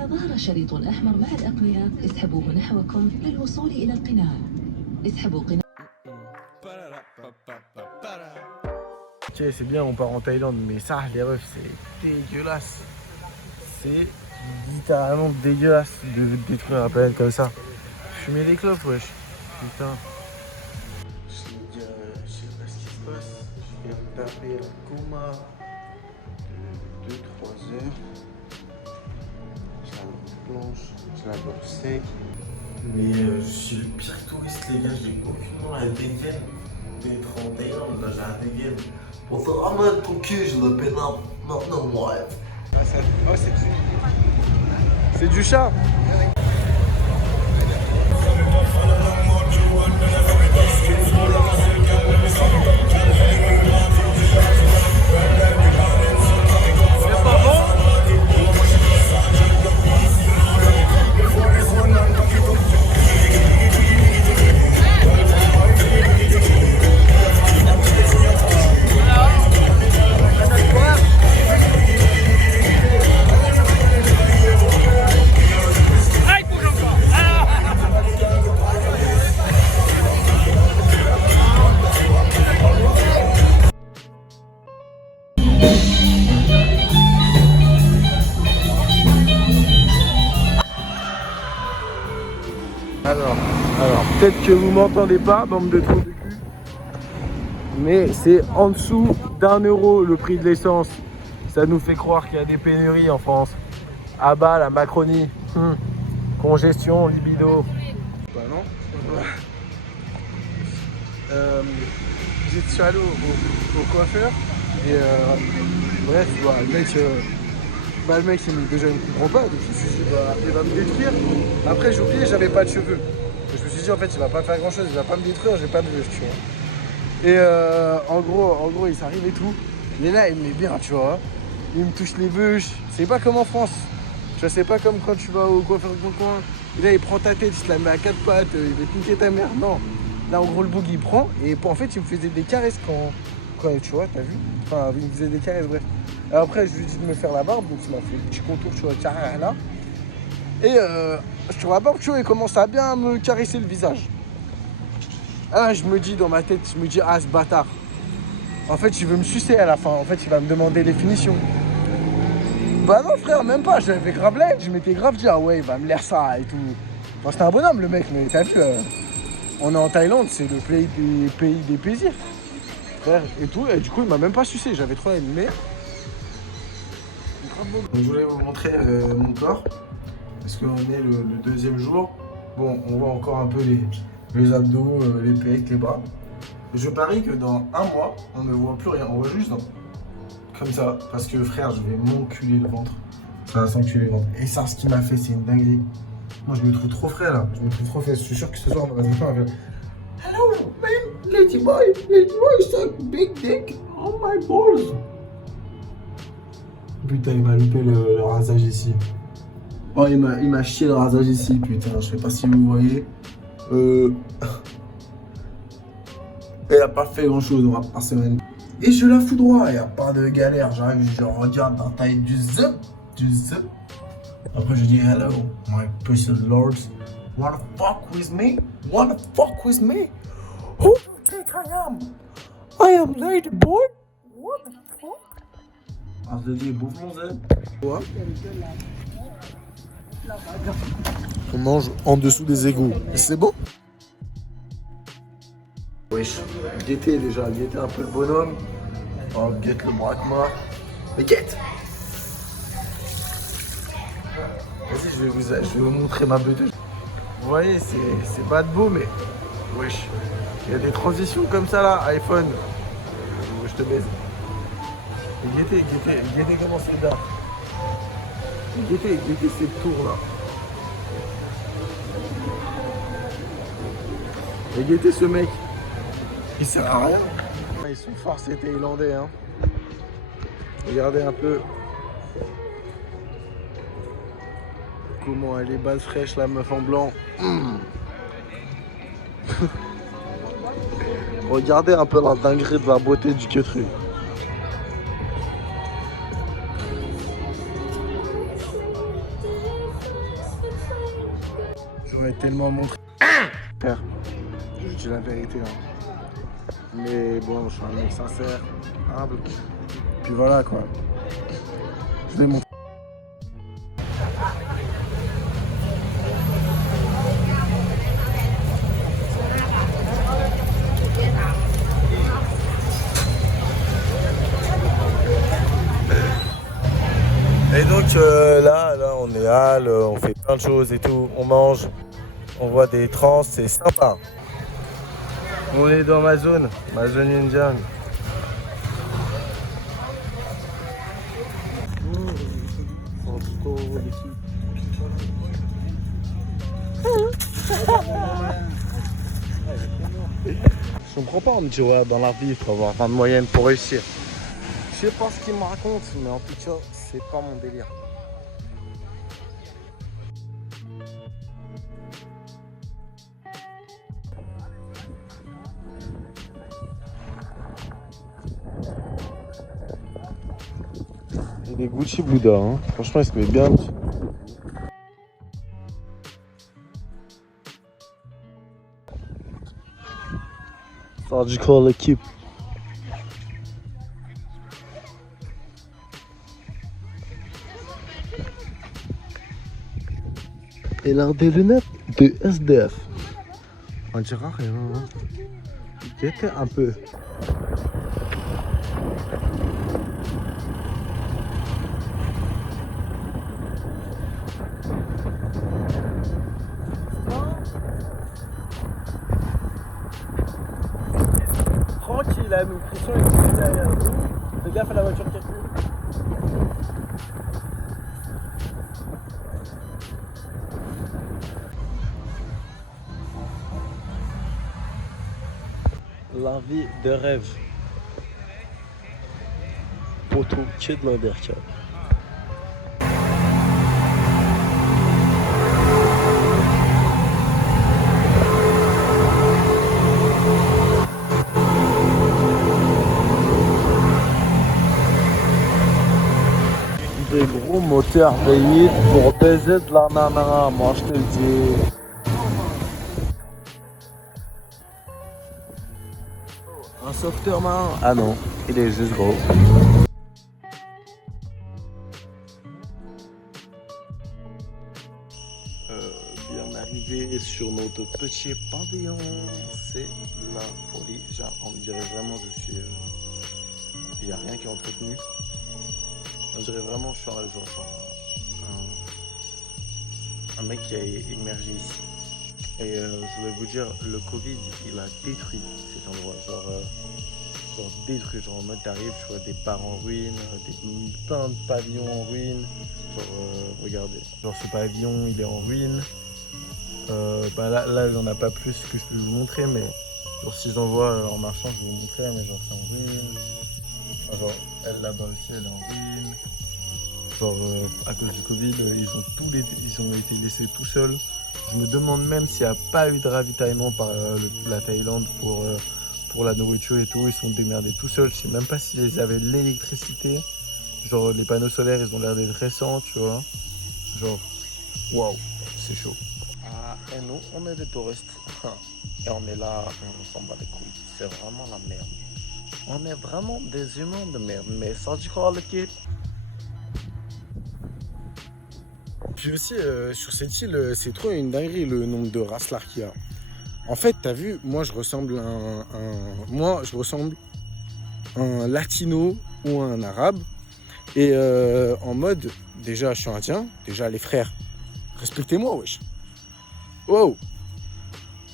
إذا ظهر شريط أحمر مع الأقنية اسحبوه نحوكم للوصول إلى القناع. اسحبوا قناع. Ok, c'est bien, on part en Thaïlande, mais ça, les refs, c'est dégueulasse. C'est littéralement dégueulasse de détruire un planète comme ça. Fumer des clopes, wesh. Putain. Je sais pas ce qui se passe. Je viens de taper un coma de 2-3 heures. J'ai la planche, j'ai la gorge sec. Mais je suis le pire touriste, les gars. J'ai aucunement la dégaine d'être en Thaïlande. Là, j'ai la dégaine. Pour te ramener ton cul, je le pénale. Maintenant, moi. Oh, c'est du chat. Alors, peut-être que vous m'entendez pas, bande de trous de cul, mais c'est en dessous d'1 euro le prix de l'essence. Ça nous fait croire qu'il y a des pénuries en France. Ah bah la Macronie, congestion, libido. Bah non. J'étais allé au coiffeur et bref, bah, le mec déjà il me comprend pas, donc je me suis dit bah, il va me détruire. Après j'ai oublié, j'avais pas de cheveux. Je me suis dit en fait il va pas faire grand chose, il va pas me détruire, j'ai pas de cheveux, tu vois. Et en gros il s'arrive et tout. Mais là il me met bien, tu vois. Il me touche les bûches. C'est pas comme en France. Tu vois, c'est pas comme quand tu vas au coiffeur de ton coin. Et là il prend ta tête, il te la met à 4 pattes, il va te niquer ta mère. Non. Là en gros le bouc il prend et en fait il me faisait des caresses quand tu vois, t'as vu. Enfin il me faisait des caresses, bref. Alors après je lui dis de me faire la barbe, donc il m'a fait le petit contour, tu vois, carré là. Et sur la barbe, tu vois, il commence à bien me caresser le visage. Ah, je me dis dans ma tête, ah ce bâtard. En fait, il veut me sucer à la fin. En fait, il va me demander les finitions. Bah non, frère, même pas. J'avais grave l'aide. Je m'étais grave dit, ah ouais, il va me l'air ça et tout. Enfin, c'était un bonhomme, le mec, mais t'as vu, on est en Thaïlande, c'est le pays des plaisirs. Frère, et tout. Et du coup, il m'a même pas sucé. J'avais trop aimé. Donc, je voulais vous montrer mon corps. Parce qu'on est le deuxième jour. Bon, on voit encore un peu les abdos, les pecs, les bras. Je parie que dans 1 mois, on ne voit plus rien. On voit juste comme ça. Parce que frère, je vais m'enculer le ventre. Ça va s'enculer le ventre. Et ça, ce qu'il m'a fait, c'est une dinguerie. Moi, je me trouve trop frais là. Je me trouve trop frais. Je suis sûr que ce soir, on va rester avec. Hello, man, lady boy, suck big dick on my balls. Putain, il m'a loupé le rasage ici. Oh, il m'a chié le rasage ici, putain. Je sais pas si vous voyez. Elle a pas fait grand chose par semaine. Et je la fous droit, il n'y a pas de galère. J'arrive, je regarde dans la taille du zup. Après, je dis hello, my precious lords. Wanna fuck with me? Wanna fuck with me? Who do you think I am? I am lady boy? What the fuck? Alors, je dis, bouffe mon zèbre. Quoi? On mange en dessous des égouts. C'est beau? Wesh, guettez déjà, guettez un peu le bonhomme. Oh, guette le braquemar. Mais guette! Vas-y, je vais vous montrer ma bedeuse. Vous voyez, c'est pas de beau, mais wesh. Il y a des transitions comme ça là, iPhone. Je te baise. Et guettez comment c'est là. Guettez ces tours là. Et guettez ce mec. Il sert à rien. Ils sont forts ces Thaïlandais, hein. Regardez un peu comment elle est base fraîche la meuf en blanc. Regardez un peu la dinguerie de la beauté du queutru. j'aurais tellement montré. Frère, je dis la vérité. Hein. Mais bon, je suis un mec sincère, humble. Puis voilà quoi. Je vais montrer. Et donc là, on est hal, on fait plein de choses et tout, on mange, on voit des trans, c'est sympa. On est dans ma zone indienne. Je comprends pas, on me dit ouais, dans la vie il faut avoir 20 de moyenne pour réussir. Je sais pas ce qu'il me raconte, mais en tout cas, c'est pas mon délire. Et des Gucci Bouddha, hein. Franchement, il se met bien. Surgical équipe. Et l'art des lunettes de SDF. On dira rien. Hein. Il était un peu. Tranquille, la nutrition est juste derrière nous. Fais gaffe à la voiture qui recule. La vie de rêve. Poteau que de l'Inderka. Des gros moteurs V8 pour baiser de la nana, moi je te le dis. Un sauveteur marin? Ah non, il est juste gros. Bien arrivé sur notre petit pavillon, c'est la folie. Genre, on dirait vraiment je suis... Il n'y a rien qui est entretenu. On dirait vraiment que je suis un mec qui a émergé ici. Et je voulais vous dire, le Covid, il a détruit cet endroit. Genre détruit. Genre en mode t'arrives, tu vois des bars en ruine, plein de pavillons en ruine. Genre regardez. Genre ce pavillon, il est en ruine. Là, il n'y en a pas plus que je peux vous montrer, mais genre, si j'en vois en marchant, je vais vous montrer, mais genre c'est en ruine. Enfin, genre elle là-bas aussi, elle est en ruine. Genre à cause du Covid, ils ont été laissés tout seuls. Je me demande même s'il n'y a pas eu de ravitaillement par la Thaïlande pour la nourriture et tout. Ils sont démerdés tout seuls. Je sais même pas s'ils avaient l'électricité. Genre les panneaux solaires, ils ont l'air d'être récents, tu vois. Genre, waouh, c'est chaud. Ah, et nous, on est des touristes. Et on est là, on s'en bat les couilles. C'est vraiment la merde. On est vraiment des humains de merde. Mais ça, du coup, l'équipe. Puis aussi, sur cette île, c'est trop une dinguerie le nombre de races qu'il y a. En fait, t'as vu, moi je ressemble à un latino ou à un arabe. Et en mode, déjà je suis indien, déjà les frères, respectez-moi, wesh. Wow.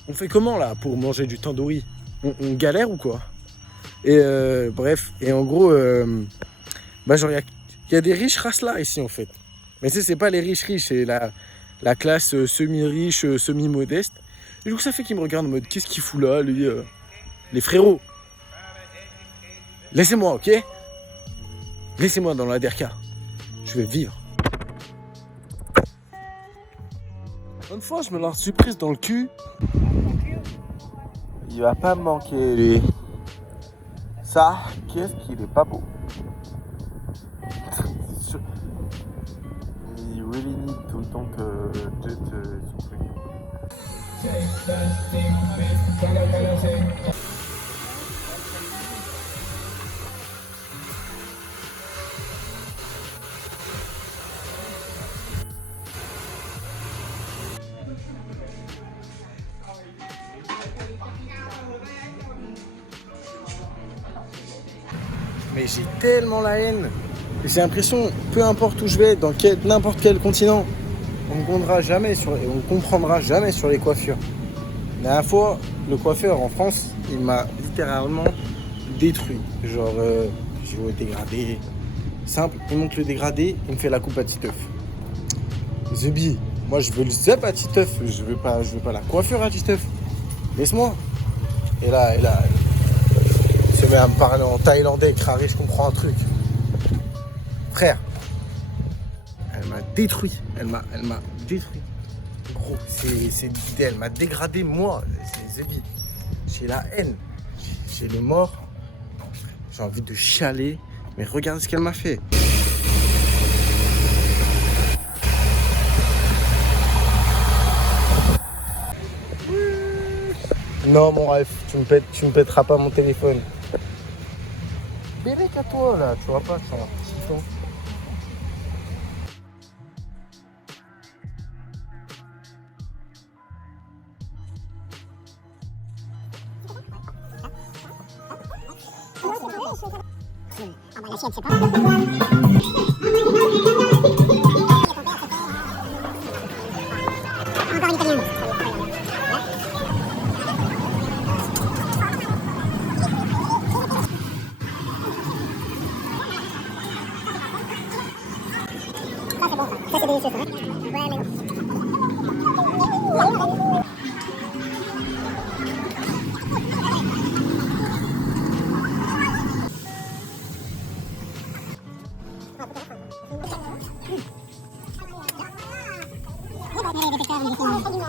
On fait comment là pour manger du tandoori? On galère ou quoi? Et bref, et en gros, genre il y a des riches races là ici en fait. Mais tu sais, c'est pas les riches, c'est la classe semi-riche, semi-modeste. Et du coup, ça fait qu'il me regarde en mode, qu'est-ce qu'il fout là, lui les frérots. Laissez-moi, ok? Laissez-moi dans la derka. Je vais vivre. Une fois, je me lance surprise dans le cul. Il va pas me manquer, lui. Ça, qu'est-ce qu'il est pas beau. Il really need tout le temps que Jet son truc. Mais j'ai tellement la haine. Et j'ai l'impression, peu importe où je vais, dans n'importe quel continent, on ne comprendra jamais sur les coiffures. La dernière fois, le coiffeur en France, il m'a littéralement détruit. Genre, je vois le dégradé. Simple, il monte le dégradé, il me fait la coupe à Titeuf. Zebi, moi je veux le zep à Titeuf, je veux pas la coiffure à Titeuf. Laisse-moi. Et là, il se met à me parler en thaïlandais, craré, je comprends un truc. Frère, elle m'a détruit. Elle m'a détruit. Gros, elle m'a dégradé, moi. C'est Zebi. J'ai la haine. J'ai le mort. J'ai envie de chialer. Mais regarde ce qu'elle m'a fait. Non, mon ref, tu me pèteras pas mon téléphone. Bébé, à toi, là. Tu vois pas, c'est un petit ton. Ah bah l'assiette, c'est pas. Encore une italienne. Ça c'est bon, ça c'est délicieux ça. Ouais mais non.